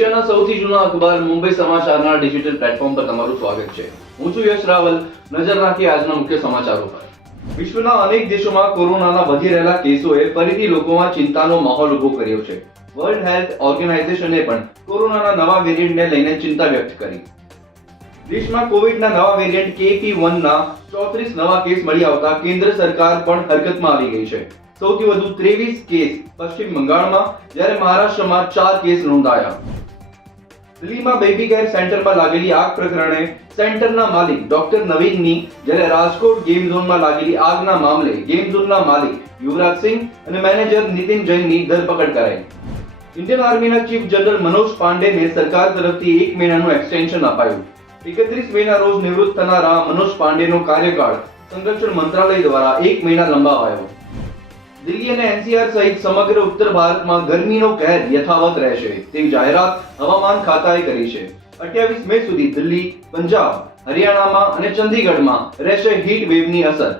એશિયાના સૌથી જૂના અખબાર મુંબઈ સમાચારના ડિજિટલ પ્લેટફોર્મ પર તમારું સ્વાગત છે. હું છું યશ રાવલ. નજર નાખીએ આજના મુખ્ય સમાચારો પર. વિશ્વના અનેક દેશોમાં કોરોનાના વધી રહેલા કેસોએ ફરીથી લોકોમાં ચિંતાનો માહોલ ઊભો કર્યો છે. વર્લ્ડ હેલ્થ ઓર્ગેનાઇઝેશને પણ કોરોનાના નવા વેરિયન્ટને લઈને ચિંતા વ્યક્ત કરી. દેશમાં કોવિડના નવા વેરિયન્ટ કેપી વનના ચોત્રીસ નવા કેસ મળી આવતા કેન્દ્ર સરકાર પણ હરકતમાં આવી ગઈ છે. સૌથી વધુ ત્રેવીસ કેસ પશ્ચિમ બંગાળમાં, જ્યારે મહારાષ્ટ્રમાં ચાર કેસ નોંધાયા. દિલ્હીમાં બેબી કેર સેન્ટરમાં લાગેલી આગ પ્રકરણે સેન્ટરના માલિક ડોક્ટર નવીનની, જ્યારે રાજકોટ ગેમ ઝોનમાં લાગેલી આગના મામલે ગેમ ઝોનના માલિક યુવરાજસિંહ અને મેનેજર નીતિન જૈનની ધરપકડ કરાઈ. ઇન્ડિયન આર્મીના ચીફ જનરલ મનોજ પાંડેને સરકાર તરફથી એક મહિનાનું એક્સટેન્શન અપાયું. એકત્રીસ મેના રોજ નિવૃત્ત થનારા મનોજ પાંડેનો કાર્યકાળ સંરક્ષણ મંત્રાલય દ્વારા એક મહિના લંબાવાયો. દિલ્હી અને એનસીઆર સહિત સમગ્ર ઉત્તર ભારતમાં ગરમીનો કહેર યથાવત રહેશે. તેવી જાહેરાત હવામાન ખાતાએ કરી છે. અઠ્યાવીસ મે સુધી દિલ્હી, પંજાબ, હરિયાણામાં અને ચંદીગઢમાં રહેશે હીટ વેવની અસર.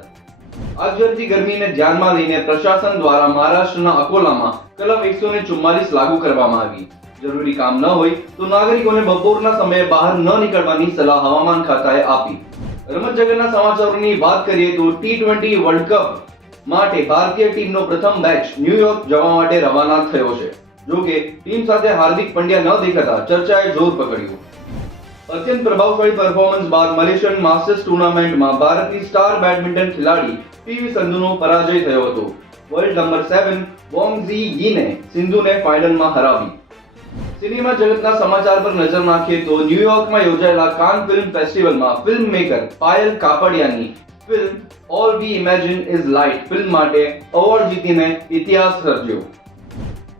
આગજરતી ગરમીને ધ્યાનમાં લઈને પ્રશાસન દ્વારા મહારાષ્ટ્રના અકોલામાં કલમ એકસો ચુમ્માલીસ લાગુ કરવામાં આવી. જરૂરી કામ ન હોય તો નાગરિકોને બપોરના સમયે બહાર ન નીકળવાની સલાહ હવામાન ખાતાએ આપી. રમત જગતના સમાચારોની વાત કરીએ તો ટી ટ્વેન્ટી વર્લ્ડ કપ માટે ભારતીય ટીમનો પ્રથમ મેચ ન્યુયોર્ક જવા માટે રવાના થયો છે. જો કે ટીમ સાથે હાર્દિક પંડ્યા ન દેખાતા ચર્ચાએ જોર પકડ્યું. અત્યંત પ્રભાવશાળી પરફોર્મન્સ બાદ મલેશિયન માસ્ટર્સ ટુર્નામેન્ટમાં ભારતની સ્ટાર બેડમિન્ટન ખેલાડી પીવી સંધુનો પરાજય થયો હતો. World number seven Wang Zhi yીને સિંધુને ફાઇનલમાં હરાવી. સિનેમા જગતના સમાચાર પર નજર નાખીએ તો ન્યુયોર્કમાં યોજાયેલા કાન ફિલ્મ ફેસ્ટિવલમાં film maker Payal કાપડિયાની film all we imagine as light film માટે એવોર્ડ જીતીને ઇતિહાસ સર્જ્યો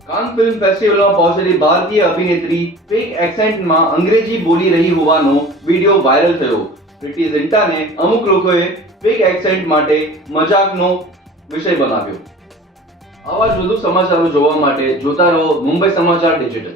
કાન ફિલ્મ ફેસ્ટિવલમાં પહોંચેલી ભારતીય અભિનેત્રી ફેક એક્સેન્ટમાં અંગ્રેજી બોલી રહી હોવાનો વીડિયો વાયરલ થયો. બ્રિટિશ ઝિન્ટાને અમુક લોકોએ ફેક એક્સેન્ટ માટે મજાકનો વિષય બનાવ્યો. આવા જ વધુ સમાચારો જોવા માટે જોતા રહો મુંબઈ સમાચાર ડિજિટલ